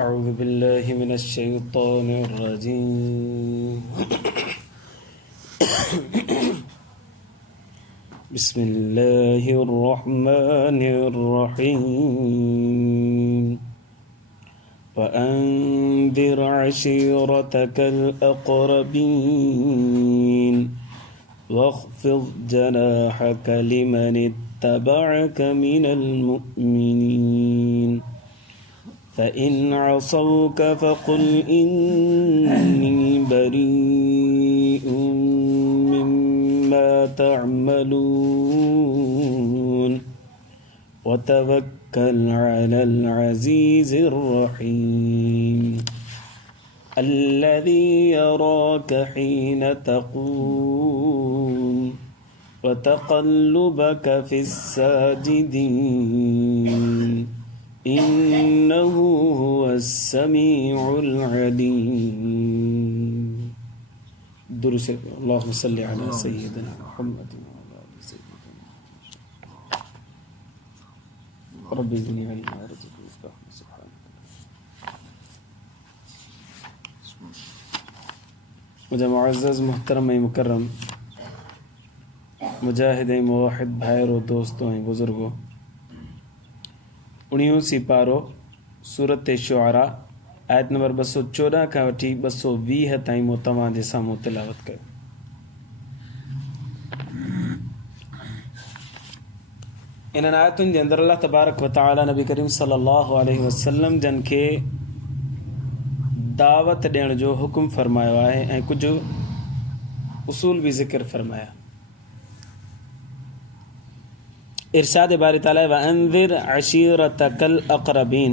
أعوذ بالله من الشيطان الرجيم بسم الله الرحمن الرحيم وأنذر عشيرتك الأقربين واخفض جناحك لمن اتبعك من المؤمنين فإن عصوك فقل إني بريء مما تعملون وتوكل على العزيز الرحيم الذي يراك حين تقوم وتقلبك في الساجدين إنه هو السميع العليم. درس اللهم صل على سيدنا محمد وعلى آل سيدنا رب زدني علما ورزقني فهما سبحانك. मुझे मुअज़्ज़ज़ मुहतरम मुकर्रम मुजाहिद मुवाहिद भाइरों दोस्तों बुज़ुर्गों 19 सिपारो सूरत शुआरा आयत नंबर 214 खां वठी 220 ताईं मूं तव्हांजे साम्हूं तिलावत कयो. इन्हनि आयतुनि जे अंदरि अल्लाह तबारक व तआला नबी करीम सल्लल्लाहु अलैहि वसल्लम जन खे दावत ॾियण जो हुकुम फरमायो आहे ऐं कुझु उसूल भी ज़िक्र फरमाया. इरशाद बारी ताला व अंज़िर अशीरतकल अक़रबीन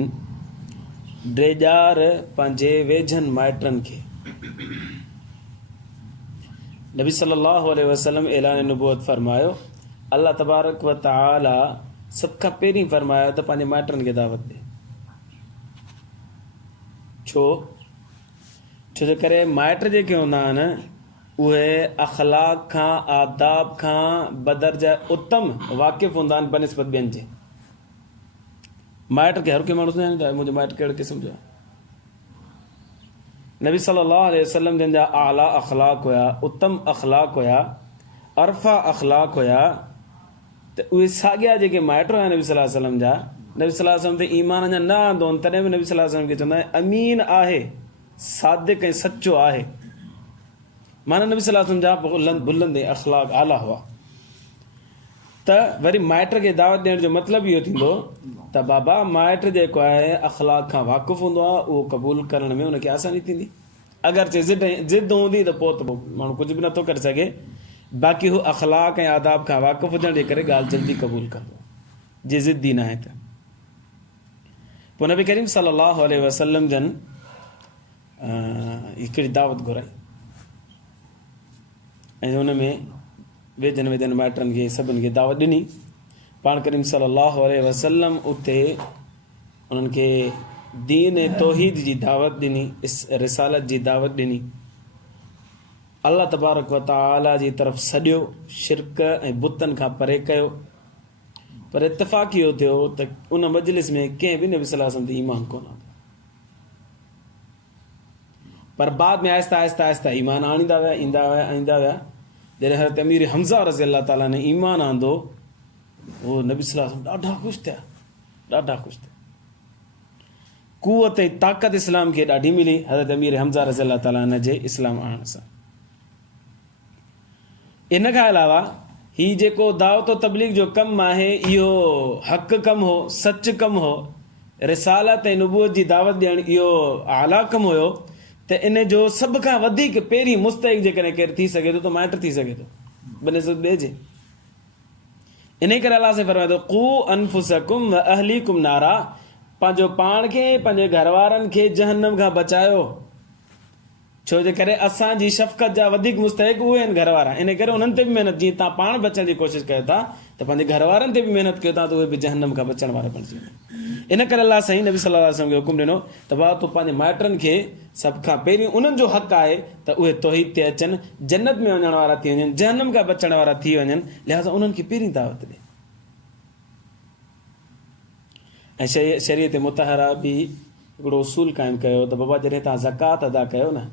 ड्रेजार पंहिंजे वेझनि माइटनि खे. नबी सल्लल्लाहु अलैहि वसल्लम ऐलान नबूवत फरमायो. अल्लाह तबारक व तआला सभ खां पहिरीं फरमायो त पंहिंजे माइटनि खे दावत ॾे. छो जो करे माइट जेके हूंदा आहिनि उहे अख़लाक खां आदाब खां बदरजा उत्तम वाक़िफ़ हूंदा आहिनि बनिस्बत ॿियनि जे. माइट खे हर कोई माण्हू सुञाणींदो आहे मुंहिंजो माइट कहिड़े क़िस्म जो आहे. नबी सल्लल्लाहु अलैहि वसल्लम जिन जा आला अख़लाक हुया उत्तम अख़लाक हुया अरफ़ा अख़लाक हुया त उहे साॻिया जेके माइट हुया नबी सल्लल्लाहु अलैहि वसल्लम जा नबी सल्लल्लाहु अलैहि वसल्लम ते ईमान अञा न आंदो तॾहिं बि नबी सल्लल्लाहु अलैहि वसल्लम खे चवंदा आहिनि अमीन आहे सादिक ऐं सचो आहे. माना नबी सल्लल्लाहु अलैहि वसल्लम जा बुलंद अख़लाक आला हुआ. त वरी माइट खे दावत ॾियण जो मतिलबु इहो थींदो त बाबा माइट जेको आहे अख़लाक खां वाक़ुफ़ु हूंदो आहे उहो क़बूल करण में उनखे आसानी थींदी. अगरि ज़िद हूंदी त पोइ माण्हू कुझु बि नथो करे सघे. बाक़ी हू अख़लाक ऐं आदाब खां वाक़ुफ़ु हुजण जे करे ॻाल्हि जल्दी क़बूल कंदो जे ज़िद्दी न आहे त. पोइ नबी करीम सल्लल्लाहु अलैहि वसल्लम जन हिकिड़ी दावत घुराई ऐं हुन में वेझनि माइटनि खे सभिनि खे दावत ॾिनी. पाण करीम सल्लल्लाहु अलैहि वसल्लम उते उन्हनि खे दीन ऐं तौहीद जी दावत ॾिनी रिसालत जी दावत ॾिनी. अल्लाह तबारक व तआला जी तरफ़ सॼो शिरक ऐं बुतनि खां परे कयो. पर इत्तफ़ाक़ इहो थियो त उन मजलिस में कंहिं बि नबी सल्लल्लाहु अलैहि वसल्लम ते ईमान कोन आंदो. पर बाद में आहिस्ता आहिस्ता आहिस्ता ईमान आणींदा विया ईंदा विया. जॾहिं हज़रत अमीर हमज़ा रज़ी अल्लाह ताला ने ईमान आंदो उहो नबी सल्लल्लाहु अलैहि वसल्लम ॾाढा ख़ुशि थिया. क़ुवत ऐं ताक़त इस्लाम खे ॾाढी मिली हज़रत अमीर हमज़ा रज़ी अल्लाह ताला जे इस्लाम आणण सां. इन खां अलावा हीउ जेको दावत तबलीग जो कमु आहे इहो हक़ कमु हो सच कमु हो. रिसालत ऐं नबूवत जी दावत ॾियणु इहो आला कमु हुयो. त इन जो सभ खां वधीक पहिरीं मुस्तहिक़ जेकॾहिं केरु थी सघे थो त माइट थी सघे थो बनिस्बत ॿिए जे. इन करे अलाह से फरमाए थो क़ू अनफुसकुम व अहलीकुम नारा पंहिंजो पाण खे पंहिंजे घर वारनि खे जहन्नम खां बचायो. छो जे करे असांजी शफ़क़त जा वधीक मुस्तहिक़ उहे आहिनि घर वारा. इन करे उन्हनि ते बि महिनत जीअं तव्हां पाण बचण जी कोशिशि कयो था त पंहिंजे घर वारनि ते बि महिनत कयो था त उहे बि जहन्नम खां बचण वारा बणिजी वञनि. इन करे अल्लाह साईं नबी सल्लल्लाहु अलैहि वसल्लम खे हुकुम ॾिनो त भाउ तूं पंहिंजे माइटनि खे सभ खां पहिरीं उन्हनि जो हक़ आहे त उहे तौहीद ते अचनि जन्नत में वञण वारा थी वञनि जहन्नम खां बचण वारा थी वञनि. लिहाज़ा उन्हनि खे पहिरीं दावत ॾे. ऐं शरीयत मुतहरा बि हिकिड़ो उसूल क़ाइमु कयो त बाबा जॾहिं तव्हां ज़कात अदा कयो न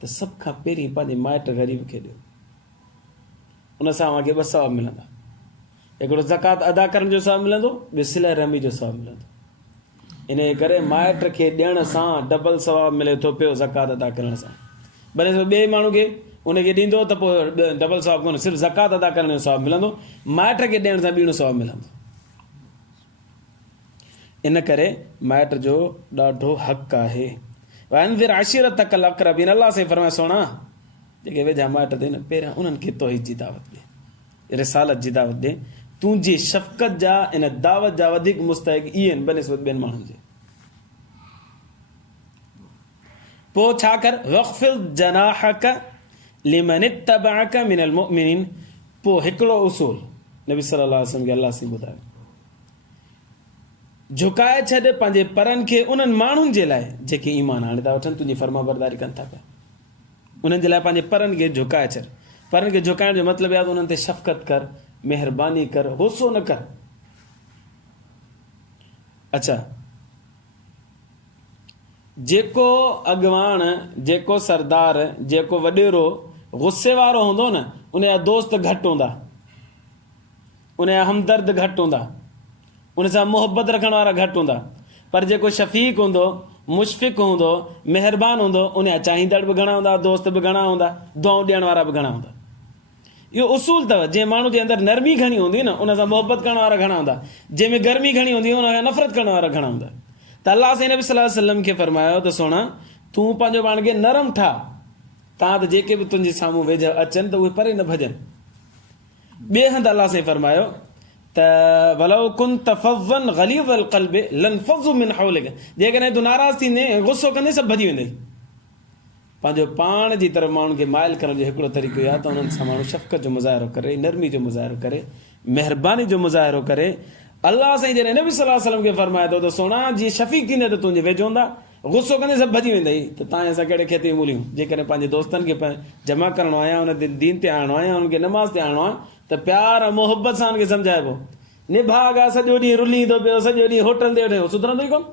त सभ खां पहिरीं पंहिंजे माइट ग़रीब खे ॾियो, उन सां तव्हांखे 2 सवाब मिलंदा। हिकिड़ो ज़कात अदा करण जो सवाब मिलंदो, ॿियो सिला रहमी जो सवाब मिलंदो। इन करे माइट खे ॾियण सां डबल सवाब मिले थो पियो ज़कात अदा करण सां। भले ॿिए माण्हू खे उनखे ॾींदो त पोइ डबल सवाब कोन्हे, सिर्फ़ु ज़कात अदा करण जो सवाब मिलंदो, माइट खे ॾियण सां ॿीणो सवाब मिलंदो। इन करे माइट जो ॾाढो हक़ आहे। वानज़िर आशिरतकल अक़रबीन, अल्लाह से फरमाए सोना जेके वेझा माइट अथई न पहिरियां उन्हनि खे तौहीद जी दावत ॾे, रिसालत जी दावत ॾे। तुंहिंजी शफ़क़त जा इन दावत जा वधीक मुस्तहिक़ इहे आहिनि बनिस्बत ॿियनि माण्हुनि जे। पोइ छा कर, वक़्फ़िज़ जनाहक लिमन इत्तबअक मिनल मुअमिनीन। पोइ हिकिड़ो उसूल नबी सल्लल्लाहु अलैहि वसल्लम खे अल्लाह से ॿुधायो, झुकाए छॾ पंहिंजे परनि खे उन्हनि माण्हुनि जे लाइ जेके ईमान आणे था वठनि, तुंहिंजी फर्माबरदारी कनि था पिया, उन्हनि जे लाइ पंहिंजे परनि खे झुकाए छॾ। परनि खे झुकाइण जो मतिलबु आहे त उन्हनि ते शफ़क़त कर, महिरबानी कर, गुस्सो न कर। अच्छा, जेको अॻवान, जेको सरदार, जेको वॾेरो गुस्से वारो हूंदो न, उनजा दोस्त घटि हूंदा, उनजा हमदर्द घटि हूंदा, उन सां मुहबत रखण वारा घटि हूंदा। पर जेको शफ़ीक़ हूंदो, मुशफ़िक़ हूंदो, महिरबान हूंदो, उनजा चाहींदड़ बि घणा हूंदा, दोस्त बि घणा हूंदा, दुआऊं ॾियण वारा बि घणा हूंदा। इहो उसूल अथव। जंहिं माण्हू जे अंदरि नरमी घणी हूंदी न, उन सां मुहबत करण वारा घणा हूंदा, जंहिंमें गर्मी घणी हूंदी उन खां नफ़रत करण वारा घणा हूंदा। त अल्लाह से नबी सल्लल्लाहु अलैहि वसल्लम खे फरमायो त सोना तूं पंहिंजो पाण खे नरम ठाह, तां त जेके बि तुंहिंजे साम्हूं वेझा अचनि त उहे परे न भॼनि। ॿिए हंधि अल्लाह से फरमायो त वलौ कुन्त फज़्ज़न ग़लीज़ल क़ल्बि लनफ़ज़्ज़ू मिन हौलिक, जेकॾहिं तूं नाराज़ थींदे, गुस्सो कंदे, सभु भॼी वेंदे। पंहिंजो पाण जी तरफ़ माण्हुनि खे माइल करण जो हिकिड़ो तरीक़ो आहे त उन्हनि सां माण्हू शफ़क़त जो मुज़ाहिरो करे, नरमी जो मुज़ाहिरो करे, महिरबानी जो मुज़ाहिरो करे। अल्लाह साईं जॾहिं नबी सल्लल्लाहु अलैहि वसल्लम खे फरमाए थो त सोना जीअं शफ़ीक़ थींदे त तुंहिंजे वेझो हूंदा, गुस्सो कंदे सभु भॼी वेंदई। त तव्हां असां कहिड़े खेती मूलियूं, जेकॾहिं पंहिंजे दोस्तनि खे जमा करिणो आहे, उन ते दीन ते आणिणो आहे, उनखे नमाज़ ते आणिणो आहे, त प्यार ऐं मुहबत सां उनखे सम्झाइबो। निभाग आहे, सॼो ॾींहुं रुली ईंदो पियो, सॼो ॾींहुं होटल ते वेठो, सुधरंदो ई कोन।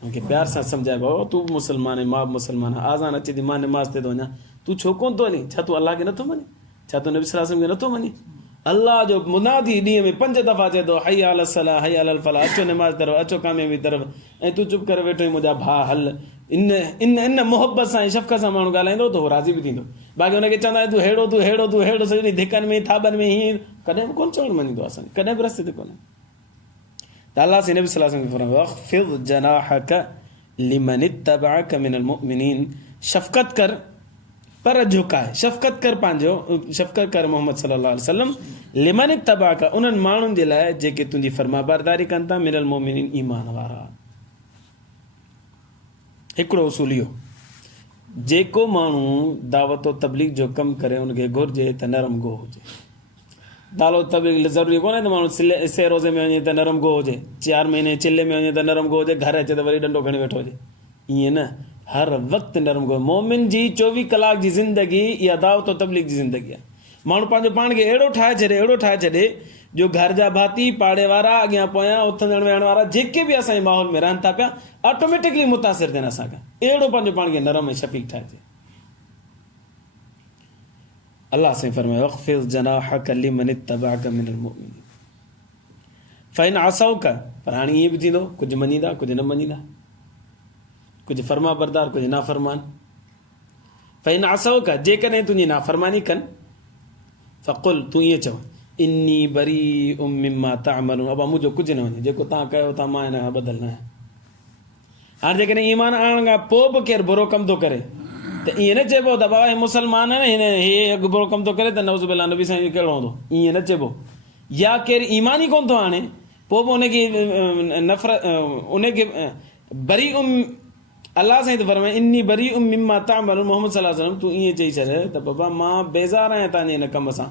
उनखे प्यार सां सम्झाइबो, तूं मुस्लमान आहीं, मां बि मुस्लमान आहियां, आज़ान अचे थी, मां नमाज़ ते थो वञा, तूं छो कोन थो वञी? छा तूं अलाह खे नथो मञी? छा तूं नबी सल्लल्लाहु अलैहि वसल्लम खे नथो मञी? अल्लाह जो मुनादी ॾींहं में 5 दफ़ा चए थो, हय अल सलाह, हय अल फलाह, अचो नमाज़ तरफ़, अचो कामयाबी तरफ़, ऐं तूं चुप करे वेठो आहीं, मुंहिंजा भाउ हल। इन मुहबत सां ऐं शफ़क़त सां माण्हू ॻाल्हाईंदो त उहो राज़ी बि थींदो। बाक़ी हुनखे चवंदा तूं हेड़ो, तूं हेड़ो, तूं हेड़ो, सॼो ॾींहुं धिकनि में, थाॿनि में, हीअं कॾहिं बि कोन चवणु मञींदो असांखे, कॾहिं बि रस्ते ते कोन्हे। त अल्लाह से नबी सल्लल्लाहु अलैहि वसल्लम खे फरमायो वख़्फ़िज़ जनाहक लिमन इत्तबअक मिनल मुअमिनीन, शफ़क़त कर पर झुकाए, शफ़क़त कर, पंहिंजो शफ़क़त कर मोहम्मद सल्लल्लाहु अलैहि वसल्लम लिमन इत्तबअक, उन्हनि माण्हुनि जे लाइ जेके तुंहिंजी फर्माबरदारी कनि था, मिनल मुअमिनीन, ईमान वारा। हिकिड़ो उसूल इहो, जेको माण्हू दावत व तबलीग जो कमु करे उनखे घुरिजे त नरम गो हुजे। दावत तबलीग ज़रूरी कोन्हे त माण्हू से रोज़े में वञे त नरम गो हुजे, 4 महीने चिले में वञे त नरम गो हुजे, घर अचे त वरी डंडो खणी वेठो हुजे, ईअं न। हर वक़्तु नरम गो। मोमिन जी 24 कलाक जी ज़िंदगी इहा दावत व तबलीग जी ज़िंदगी आहे। माण्हू पंहिंजो पाण खे अहिड़ो ठाहे छॾे, अहिड़ो ठाहे छॾे जो घर जा भाती, पाड़े वारा, अॻियां पोयां, उथंदड़ वेहण वारा, जेके बि असांजे माहौल में रहनि था पिया, ऑटोमेटिकली मुतासिर थियनि असांखां। अहिड़ो पंहिंजो पाण खे नरम ऐं शफ़ीक़ ठाहिजे। अल्लाह से फरमायो वख़्फ़िज़ जनाहक लिमन इत्तबअक मिनल मुअमिनीन फ़इन असौक, पर हाणे ईअं बि थींदो, कुझु मञींदा, कुझु न मञींदा, कुझु फर्मा बरदार, कुझु नाफ़रमान। फ़इन असौक, जेकॾहिं तुंहिंजी नाफ़रमानी कनि, फ़क़ुल, तूं ईअं चओ, इन्नी बरीउम मिम्मा तअमलून, अबा मुंहिंजो कुझु न वञे, जेको तव्हां कयो था मां हिन खां बदल न आहियां। हाणे जेकॾहिं ईमान आणण खां पोइ बि केरु बुरो कमु थो करे त ईअं न चइबो त बाबा हे मुस्लमान आहे न, हिन हे बुरो कमु थो करे त नौज़ बिल्लाह नबी साईं कहिड़ो हूंदो, ईअं न चइबो। या केरु ईमान ई कोन थो आणे, पोइ बि उनखे नफ़रत, उनखे बरीउम, अल्लाह साईं त फरमाए इन्नी बरीउम मिम्मा तअमलून, मोहम्मद सल्लल्लाहु अलैहि वसल्लम तूं ईअं चई छॾ त बाबा मां बेज़ार आहियां तव्हांजे हिन कम सां।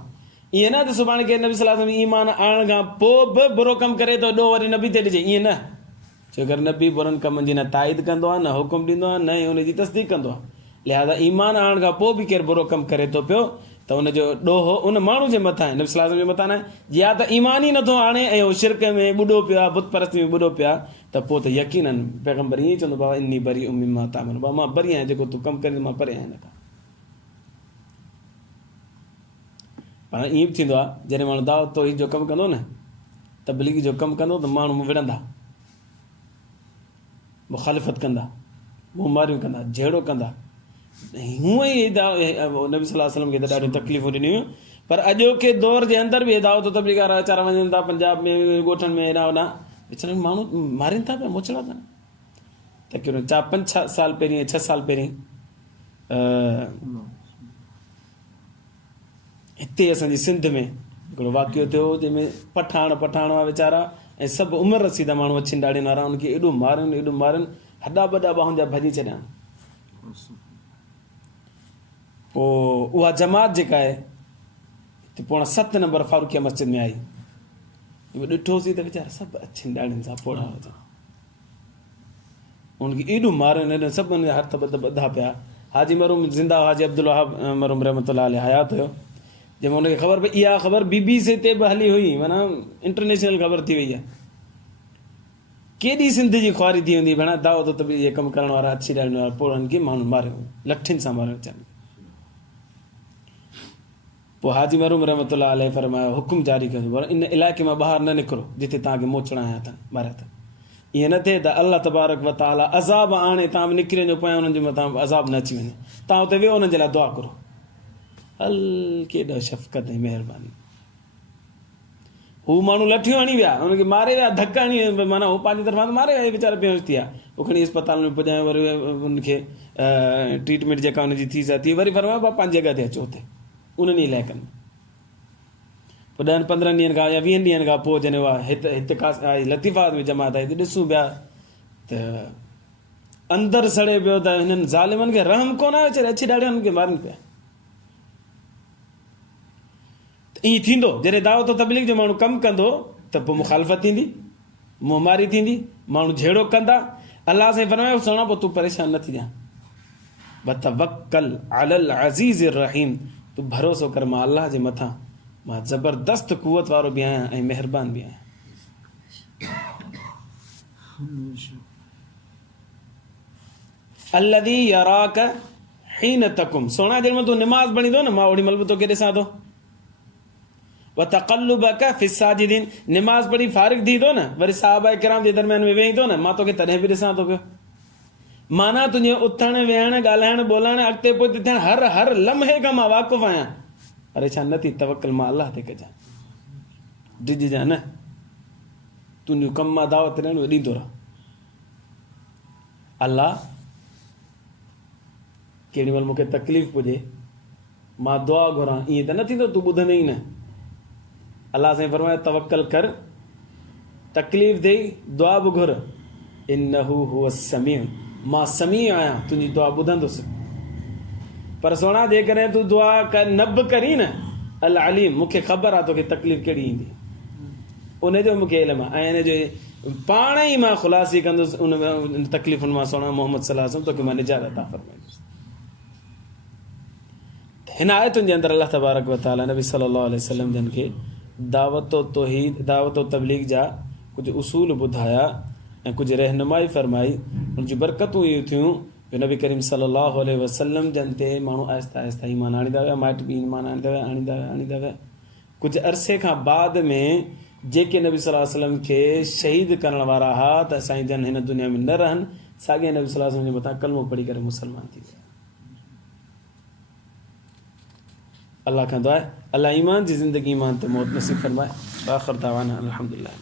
ईअं न त सुभाणे केरु नबी सल्लल्लाहु अलैहि वसल्लम ईमान आणण खां पोइ बि बुरो कमु करे त ॾोह वरी नबी ते ॾिजे, ईअं न। छो कर नबी बुरनि कमनि जी न ताईद कंदो आहे, न हुकुम ॾींदो आहे, न ई उनजी तस्दीक कंदो आहे। लिहाज़ा ईमान आणण खां पोइ बि केरु बुरो कमु करे थो पियो त उनजो ॾोहो उन माण्हू जे मथां आहे, नबी सल्लल्लाहु अलैहि वसल्लम जे मथां न आहे। या त ईमान ई नथो आणे ऐं उहो शिरक में ॿुॾो पियो आहे, बुत परस्ती में ॿुॾो पियो आहे, त पोइ त यकीनन पैगम्बर ईअं चवंदो बाबा इन्नी बरी मिम्मा तामलून, बाबा मां बरी आहियां, जेको तूं कमु करे मां परे आहियां हिन खां। पाण ईअं बि थींदो आहे जॾहिं माण्हू दावत तौहीद जो कमु कंदो न, तबलीगी जो कमु कंदो त माण्हू विढ़ंदा, मुखालिफ़त कंदा, मुमारियूं कंदा, जहिड़ो कंदा। हूअं ई नबी सल्लल्लाहु अलैहि वसल्लम खे त ॾाढियूं तकलीफ़ूं ॾिनियूं, पर अॼोके दौर जे अंदरि बि दावत तबलीग वारा वीचारा वञनि था पंजाब में, ॻोठनि में, हेॾा होॾां, वीचारा माण्हू मारीनि था पिया, मोचड़ा था। त कहिड़ो 4-5 साल पहिरीं, 6 साल पहिरीं हिते असांजी सिंध में हिकिड़ो वाक़ियो थियो जंहिंमें पठाण हुआ वीचारा, ऐं सभु उमिरि रसीदा माण्हू अची ॾाढे वारा, उनखे एॾो मारनि, हॾा बॾा ॿाहुनि जा भॼी चढ़िया। पोइ उहा जमात जेका आहे हिते पोणा 7 नंबर फारूकिया मस्जिद में आई, ॾिठोसीं त वीचारा सभु अछनि ॾाढनि सां पोड़ा हुजनि, उनखे एॾो मारियो, सभु हुनजा हथ ॿधा पिया। हाजी मरूम ज़िंदा, हाजी अब्दुल वहाब मरूम रहमतुल्लाह अलैह हयात हुयो, जंहिंमें हुनखे ख़बर पई, इहा ख़बर BBC ते बि हली हुई, माना इंटरनेशनल ख़बर थी वई आहे। केॾी सिंध जी ख्वारी थी वेंदी भेण, दावत तबलीग जे कमु करण वारा अछी ॾाढनि वारा पोड़नि खे माण्हू मारियो, लठियुनि सां मारियो वीचारनि। पोइ हाजी मरूम रहमतुल्लाह अलैह फरमायो, हुकुम जारी कयो, इन इलाइक़े मां ॿाहिरि न निकिरो जिते तव्हांखे मोचड़ा आया अथनि, मारिया अथनि। ईअं न थिए त अल्लाह तबारक व तआला अज़ाब आणे, तव्हां बि निकिरी वञो पोयां उन्हनि जे मथां अज़ाब न अची वञे, तव्हां हुते वियो उन्हनि जे लाइ दुआ करो। हल केॾो शफ़क़त ऐं महिरबानी। हू माण्हू लठियूं हणी विया, हुनखे मारे विया, धक हणी, माना हू पंहिंजी तरफ़ां त मारे विया, वीचारा बेहोश थी विया। पोइ खणी अस्पताल में पुॼायो, वरी हुनखे ट्रीटमेंट जेका हुनजी थी थी, वरी फरमायो बाबा पंहिंजी जॻह ते अचो, हुते उन्हनि इलाइक़नि में। पोइ 10-15 ॾींहंनि खां या 20 ॾींहंनि खां पोइ जॾहिं उहा हिते ख़ासि आई, लतीफ़ात में जमात आई, त ॾिसूं पिया त अंदरि सड़े पियो, त हिननि ज़ालिमनि खे रहम कोन आयो, वीचारे अची ॾाढे हुननि खे मारनि पिया। ईअं थींदो जॾहिं दावत तबलीग जो माण्हू कमु कंदो त पोइ मुखालिफ़त थींदी, मुहमारी थींदी, माण्हू जहिड़ो कंदा। अलाह साईं फरमायो, सुहिणा पोइ तूं परेशान न थी जा, वतवक्कल अलल अज़ीज़ रहीम, तूं भरोसो कर मां अलाह जे मथां, मां ज़बरदस्त कुवत वारो बि आहियां ऐं महिरबान बि आहियां। अल्लज़ी यराक हीन तकुम, सोना जेॾी महिल तूं निमाज़ पढ़ींदो न, मां ओॾी महिल बि तोखे ॾिसां थो। वतक़ल्लुबक फ़िस्साजिदीन, निमाज़ पढ़ी फारिग थी थो न, वरी सहाबा किराम जे दरमियान में वेही थो न, मां तोखे तॾहिं बि ॾिसां थो पियो। माना तुंहिंजो उथणु वेहणु ॻाल्हाइणु ॿोलाइणु अॻिते पोइ थियणु हर लम्हे खां मां वाक़ुफ़ आहियां। परेशान न थी, तवक्कल मां अलाह ते कजां, डिॼजां न, तुंहिंजो कमु मां दावत ॾियणु ॾींदो रह। अलाह केॾी महिल मूंखे तकलीफ़ पुॼे, मां दुआ घुरां, ईअं त न थींदो तूं ॿुधंदे ई न। अलाह साईं फरमायो, तवक्कल कर, तकलीफ़ ॾेई दुआ बि घुर, इन्नहु हुव समीउ, मां समीउ आहियां, तुंहिंजी दुआ ॿुधंदुसि। पर सोना जेकॾहिं तूं दुआ न बि करी न, अल अलीम, मूंखे ख़बर आहे तोखे तकलीफ़ कहिड़ी ईंदी, उनजो मूंखे इल्मु आहे, ऐं इनजो पाण ई मां ख़ुलासी कंदुसि उन तकलीफ़ुनि मां। सोना मोहम्मद सल्लल्लाहु अलैहि वसल्लम तोखे मां निजात अता फरमाईंदुसि। हिन आयतुनि जे अंदरि अल्लाह तबारक व तआला नबी सल्लल्लाहु अलैहि वसल्लम जन खे दावत तौहीद, दावत तबलीग जा कुझु उसूल ॿुधाया ऐं कुझु रहनुमाई फरमाई। उनजी बरकतूं इहे थियूं जो नबी करीम सल्लल्लाहु अलैहि वसल्लम जन ते माण्हू आहिस्ता आहिस्ता ईमान आणींदा विया, माइट बि ईमान आणींदा विया। कुझु अरसे खां बाद में जेके नबी सल्लल्लाहु अलैहि वसल्लम खे शहीद करण वारा हुआ त साईं जन हिन दुनिया में न रहनि, साॻे नबी सल्लल्लाहु अलैहि वसल्लम जे मथां कलमो पढ़ी करे मुस्लमान थी विया। अल्लाह खां दुआ आहे, अल्लाह ईमान जी ज़िंदगी ईमान ते मौत नसीब फरमाए। आख़िर दावाना अल्हम्दुलिल्लाह।